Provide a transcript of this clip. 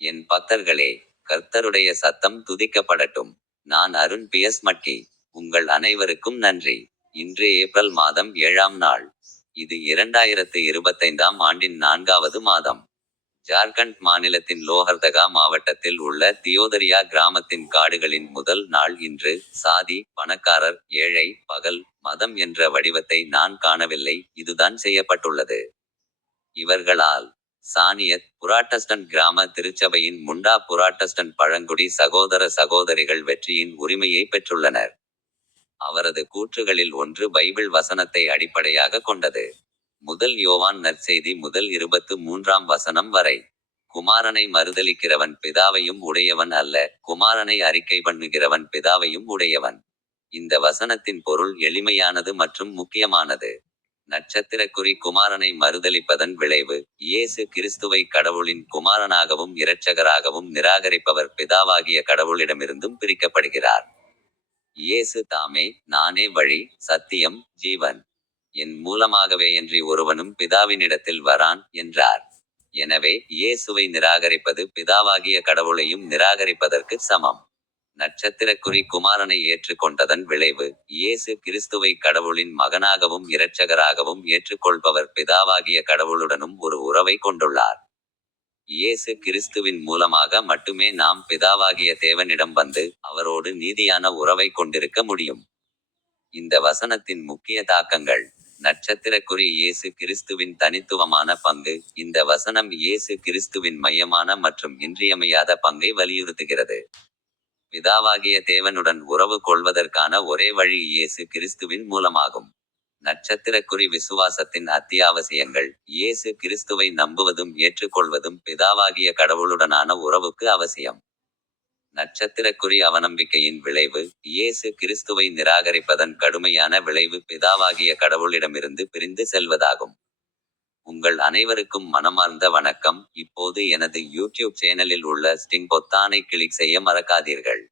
என் பக்தர்களே, கர்த்தருடைய சத்தம் துதிக்கப்படட்டும். நான் அருண் பிஎஸ் மட்டி. உங்கள் அனைவருக்கும் நன்றி. இன்று ஏப்ரல் மாதம் 7ஆம் நாள். இது 2025ஆம் ஆண்டின் 4வது மாதம். ஜார்க்கண்ட் மாநிலத்தின் லோஹர்தகா மாவட்டத்தில் உள்ள தியோதரியா கிராமத்தின் காடுகளின் முதல் நாள் இன்று. சாதி, பணக்காரர், ஏழை, பகல், மதம் என்ற வடிவத்தை நான் காணவில்லை. இதுதான் செய்யப்பட்டுள்ளது. இவர்களால் சானியத் புராட்டஸ்டன்ட் கிராம திருச்சபையின் முண்டா புராட்டஸ்டன்ட் பழங்குடி சகோதர சகோதரிகள் வெற்றியின் உரிமையை பெற்றுள்ளனர். அவரது கூற்றுகளில் ஒன்று பைபிள் வசனத்தை அடிப்படையாக கொண்டது. முதல் யோவான் நற்செய்தி முதல் 23ஆம் வசனம் வரை. குமாரனை மறுதலிக்கிறவன் பிதாவையும் உடையவன் அல்ல, குமாரனை அறிக்கை பண்ணுகிறவன் பிதாவையும் உடையவன். இந்த வசனத்தின் பொருள் எளிமையானது மற்றும் முக்கியமானது. நட்சத்திரக்குறி குமாரனை மறுதலிப்பதன் விளைவு. இயேசு கிறிஸ்துவை கடவுளின் குமாரனாகவும் இரட்சகராகவும் நிராகரிப்பவர் பிதாவாகிய கடவுளிடமிருந்தும் பிரிக்கப்படுகிறார். இயேசு தாமே, நானே வழி, சத்தியம், ஜீவன். என் மூலமாகவேயன்றி ஒருவனும் பிதாவினிடத்தில் வரான் என்றார். எனவே இயேசுவை நிராகரிப்பது பிதாவாகிய கடவுளையும் நிராகரிப்பதற்கு சமம். நட்சத்திரக்குறி குமாரனை ஏற்றுக்கொண்டதன் விளைவு. இயேசு கிறிஸ்துவை கடவுளின் மகனாகவும் இரட்சகராகவும் ஏற்றுக்கொள்பவர் பிதாவாகிய கடவுளுடனும் ஒரு உறவை கொண்டுள்ளார். இயேசு கிறிஸ்துவின் மூலமாக மட்டுமே நாம் பிதாவாகிய தேவனிடம் வந்து அவரோடு நீதியான உறவை கொண்டிருக்க முடியும். இந்த வசனத்தின் முக்கிய தாக்கங்கள். நட்சத்திரக்குறி இயேசு கிறிஸ்துவின் தனித்துவமான பங்கு. இந்த வசனம் இயேசு கிறிஸ்துவின் மையமான மற்றும் இன்றியமையாத பங்கை வலியுறுத்துகிறது. பிதாவாகிய தேவனுடன் உறவு கொள்வதற்கான ஒரே வழி இயேசு கிறிஸ்துவின் மூலமாகும். நட்சத்திரக்குறி விசுவாசத்தின் அத்தியாவசியங்கள். இயேசு கிறிஸ்துவை நம்புவதும் ஏற்றுக்கொள்வதும் பிதாவாகிய கடவுளுடனான உறவுக்கு அவசியம். நட்சத்திரக்குறி அவநம்பிக்கையின் விளைவு. இயேசு கிறிஸ்துவை நிராகரிப்பதன் கடுமையான விளைவு பிதாவாகிய கடவுளிடமிருந்து பிரிந்து செல்வதாகும். உங்கள் அனைவருக்கும் மனமார்ந்த வணக்கம். இப்போது எனது யூடியூப் சேனலில் உள்ள ஸ்டிங் பொத்தானை கிளிக் செய்ய மறக்காதீர்கள்.